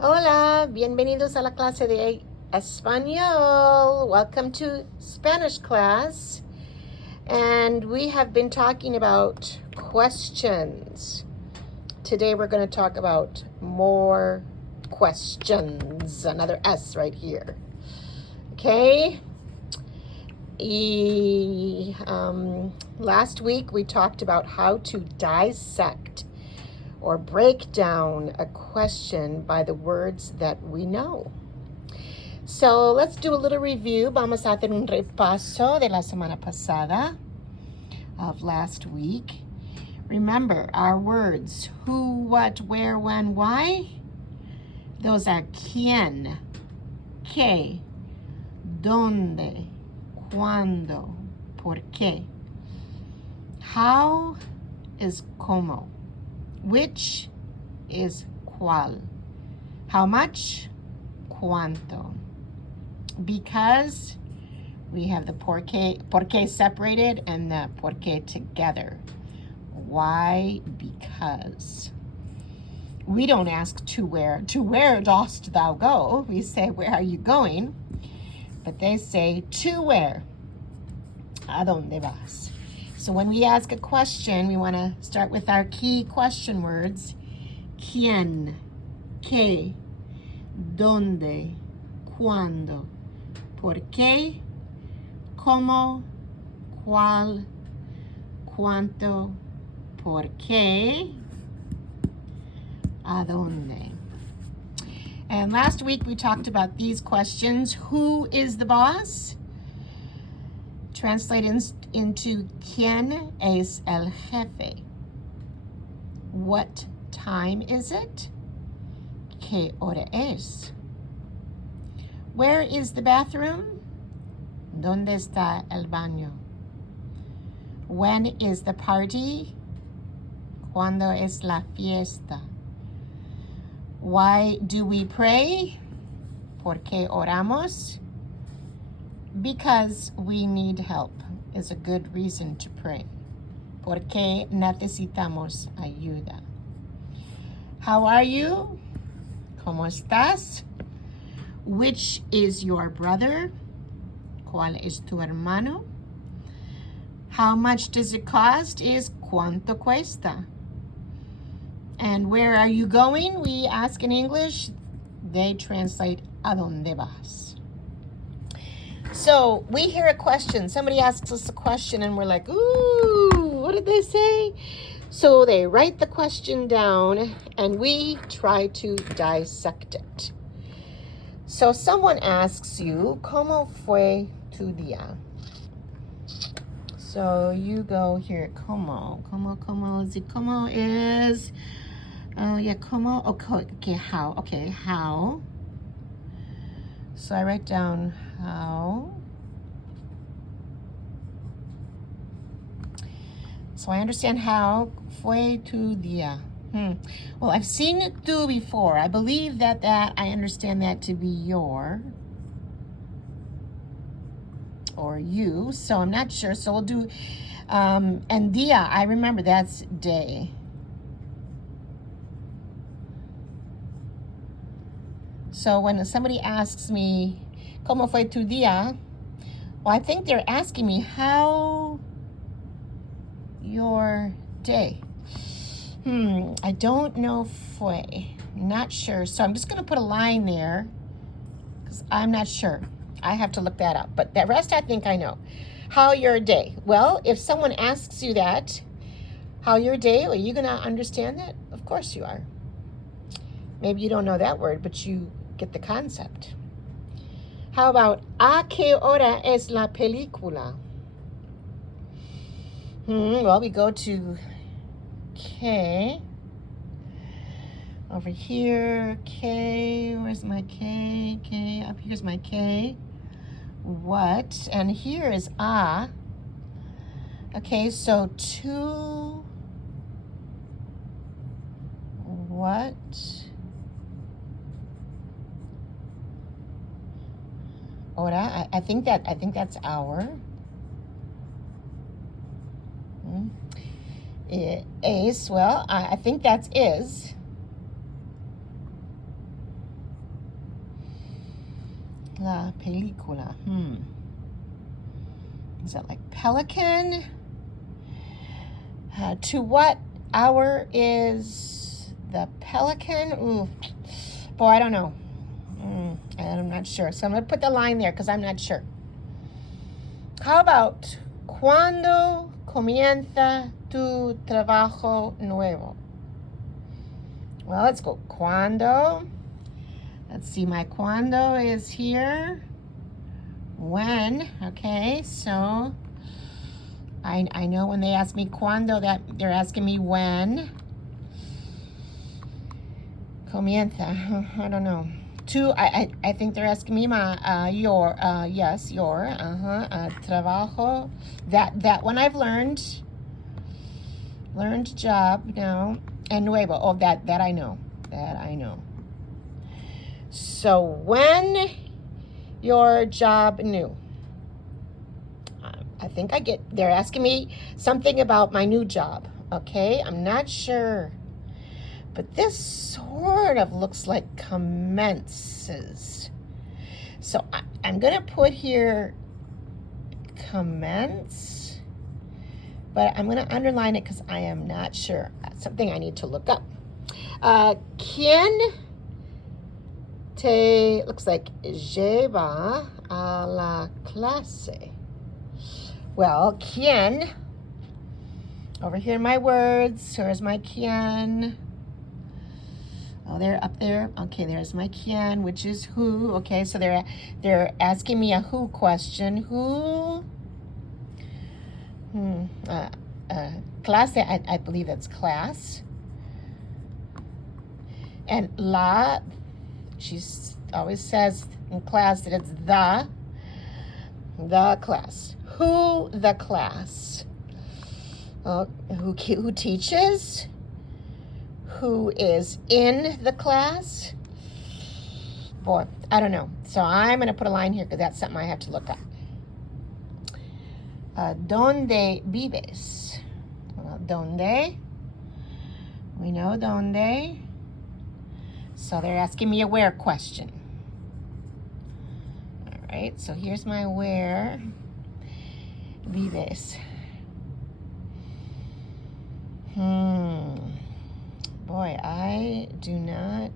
Hola, bienvenidos a la clase de Español. Welcome to Spanish class. And we have been talking about questions. Today we're going to talk about more questions. Another S right here. Okay? Last week we talked about how to dissect or break down a question by the words that we know. So let's do a little review. Vamos a hacer un repaso de la semana pasada, of last week. Remember our words, who, what, where, when, why. Those are quién, qué, dónde, cuándo, por qué. How is cómo. Which is cuál. How much? Cuánto. Because we have the por qué separated and the por qué together. Why? Because. We don't ask to where dost thou go? We say, where are you going? But they say, to where? ¿A dónde vas? So when we ask a question, we want to start with our key question words. ¿Quién? ¿Qué? ¿Dónde? ¿Cuándo? ¿Por qué? ¿Cómo? ¿Cuál? ¿Cuánto? ¿Por qué? ¿A dónde? And last week we talked about these questions. Who is the boss? Translate into ¿Quién es el jefe? What time is it? ¿Qué hora es? Where is the bathroom? ¿Dónde está el baño? When is the party? ¿Cuándo es la fiesta? Why do we pray? ¿Por qué oramos? Because we need help is a good reason to pray. Porque necesitamos ayuda. How are you? ¿Cómo estás? Which is your brother? ¿Cuál es tu hermano? How much does it cost is ¿cuánto cuesta? And where are you going? We ask in English. They translate ¿a dónde vas? So we hear a question. Somebody asks us a question and we're like, ooh, what did they say? So they write the question down and we try to dissect it. So someone asks you, ¿Cómo fue tu día? So you go here, ¿Cómo? ¿Cómo is, ¿Cómo? Okay, how? Okay, how? So I write down how. So I understand how fue tu día. Well, I've seen tu before. I believe that I understand that to be your or you. So I'm not sure. So we'll do, and día, I remember that's day. So when somebody asks me, ¿Cómo fue tu día? Well, I think they're asking me how your day. I don't know fue. Not sure. So I'm just going to put a line there because I'm not sure. I have to look that up. But the rest I think I know. How your day? Well, if someone asks you that, how your day, are you going to understand that? Of course you are. Maybe you don't know that word, but you get the concept. How about ¿A qué hora es la película? Well, we go to K. Over here, K. Where's my K? K. Up here's my K. What? And here is A. Okay, so to what? Hora. I think that's hour. Is, well, I think that's is. La película. Is that like pelican? To what hour is the pelican? Ooh, boy, I don't know. I'm not sure. So I'm going to put the line there because I'm not sure. How about cuando comienza tu trabajo nuevo? Well, let's go. Cuando. Let's see, my cuando is here. When, okay, so I know when they ask me cuando, that they're asking me when. Comienza, I don't know. I think they're asking me your trabajo. That one I've learned job now. And nuevo, oh, that I know. So when your job new? I think they're asking me something about my new job, okay? I'm not sure. But this sort of looks like commences. So I'm going to put here commence, but I'm going to underline it because I am not sure. That's something I need to look up. ¿Quién te, looks like, lleva a la clase? Well, ¿quién? Over here in my words, here's my ¿quién? Oh, they're up there. Okay, there's my ¿quién, which is who. Okay, so they're asking me a who question. Who? Clase, I believe that's class. And la, she always says in class that it's the class. Who the class? Who teaches? Who is in the class? Boy, I don't know. So I'm going to put a line here because that's something I have to look up. ¿Dónde vives? Well, ¿dónde? We know ¿dónde? So they're asking me a where question. All right, so here's my where. Vives. Boy, I do not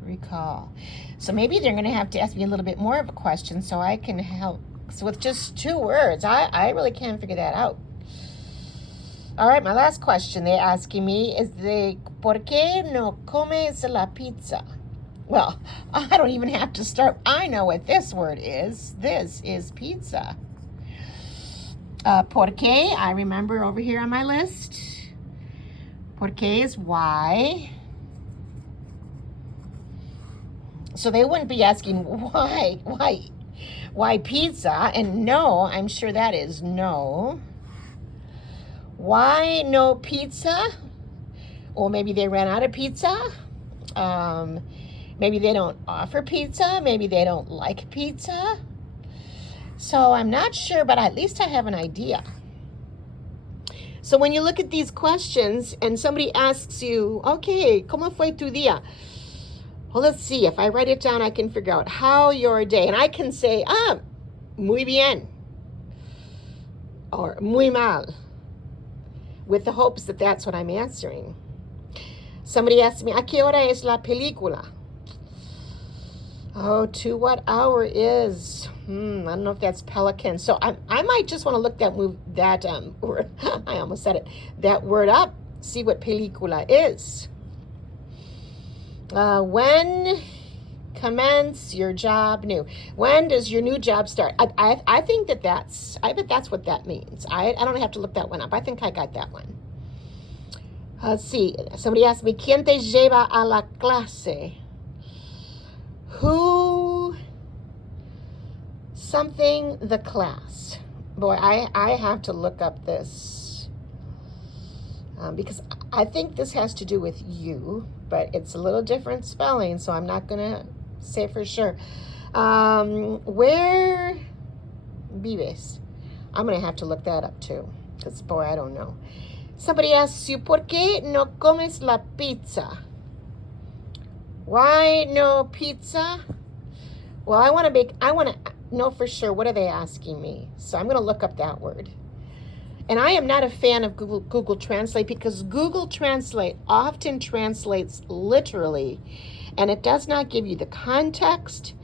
recall. So maybe they're going to have to ask me a little bit more of a question so I can help. So with just 2 words, I really can't figure that out. All right, my last question they're asking me is ¿por qué no comes la pizza? Well, I don't even have to start. I know what this word is. This is pizza. ¿Por qué? I remember over here on my list. ¿Por qué is why. So they wouldn't be asking why pizza? And no, I'm sure that is no. Why no pizza? Or maybe they ran out of pizza. Maybe they don't offer pizza. Maybe they don't like pizza. So I'm not sure, but at least I have an idea. So when you look at these questions and somebody asks you, okay, ¿cómo fue tu día? Well, let's see. If I write it down, I can figure out how your day. And I can say, muy bien. Or muy mal. With the hopes that that's what I'm answering. Somebody asked me, ¿a qué hora es la película? Oh, to what hour is? I don't know if that's pelican. So I might just want to look that word. I almost said it. That word up. See what película is. When commence your job new? When does your new job start? I think I bet that's what that means. I don't have to look that one up. I think I got that one. Let's see. Somebody asked me, ¿Quién te lleva a la clase? Who something the class? Boy, I have to look up this because I think this has to do with you, but it's a little different spelling, so I'm not going to say for sure. Where vives? I'm going to have to look that up too, because boy, I don't know. Somebody asks you, ¿Por qué no comes la pizza? Why no pizza? Well, I want to know for sure, what are they asking me? So I'm going to look up that word. And I am not a fan of Google Translate, because Google Translate often translates literally, and it does not give you the context,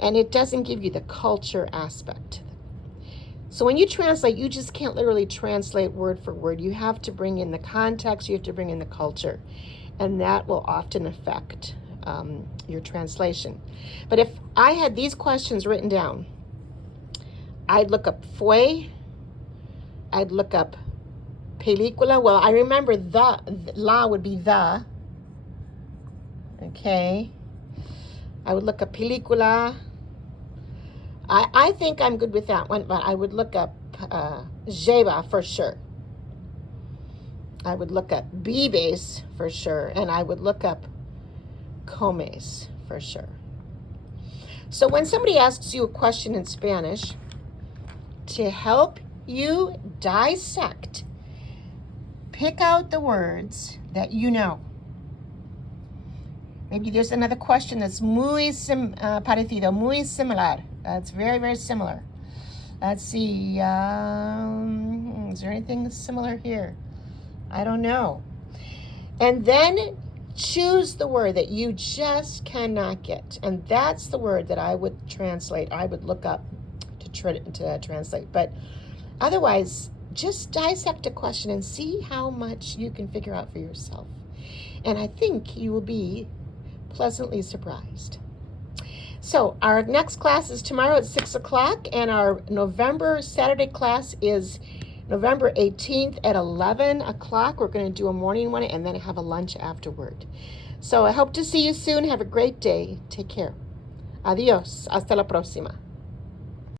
and it doesn't give you the culture aspect. So when you translate, you just can't literally translate word for word. You have to bring in the context, you have to bring in the culture, and that will often affect your translation. But if I had these questions written down, I'd look up fue, I'd look up película. Well, I remember la would be the. Okay. I would look up película. I think I'm good with that one, but I would look up lleva for sure. I would look up vives for sure, and I would look up comes for sure. So when somebody asks you a question in Spanish, to help you dissect, pick out the words that you know. Maybe there's another question that's muy parecido, muy similar. That's very, very similar. Let's see. Is there anything similar here? I don't know. And then choose the word that you just cannot get. And that's the word that I would translate. I would look up to translate. But otherwise, just dissect a question and see how much you can figure out for yourself. And I think you will be pleasantly surprised. So our next class is tomorrow at 6 o'clock, and our November Saturday class is November 18th at 11 o'clock. We're going to do a morning one and then have a lunch afterward. So I hope to see you soon. Have a great day. Take care. Adios. Hasta la próxima.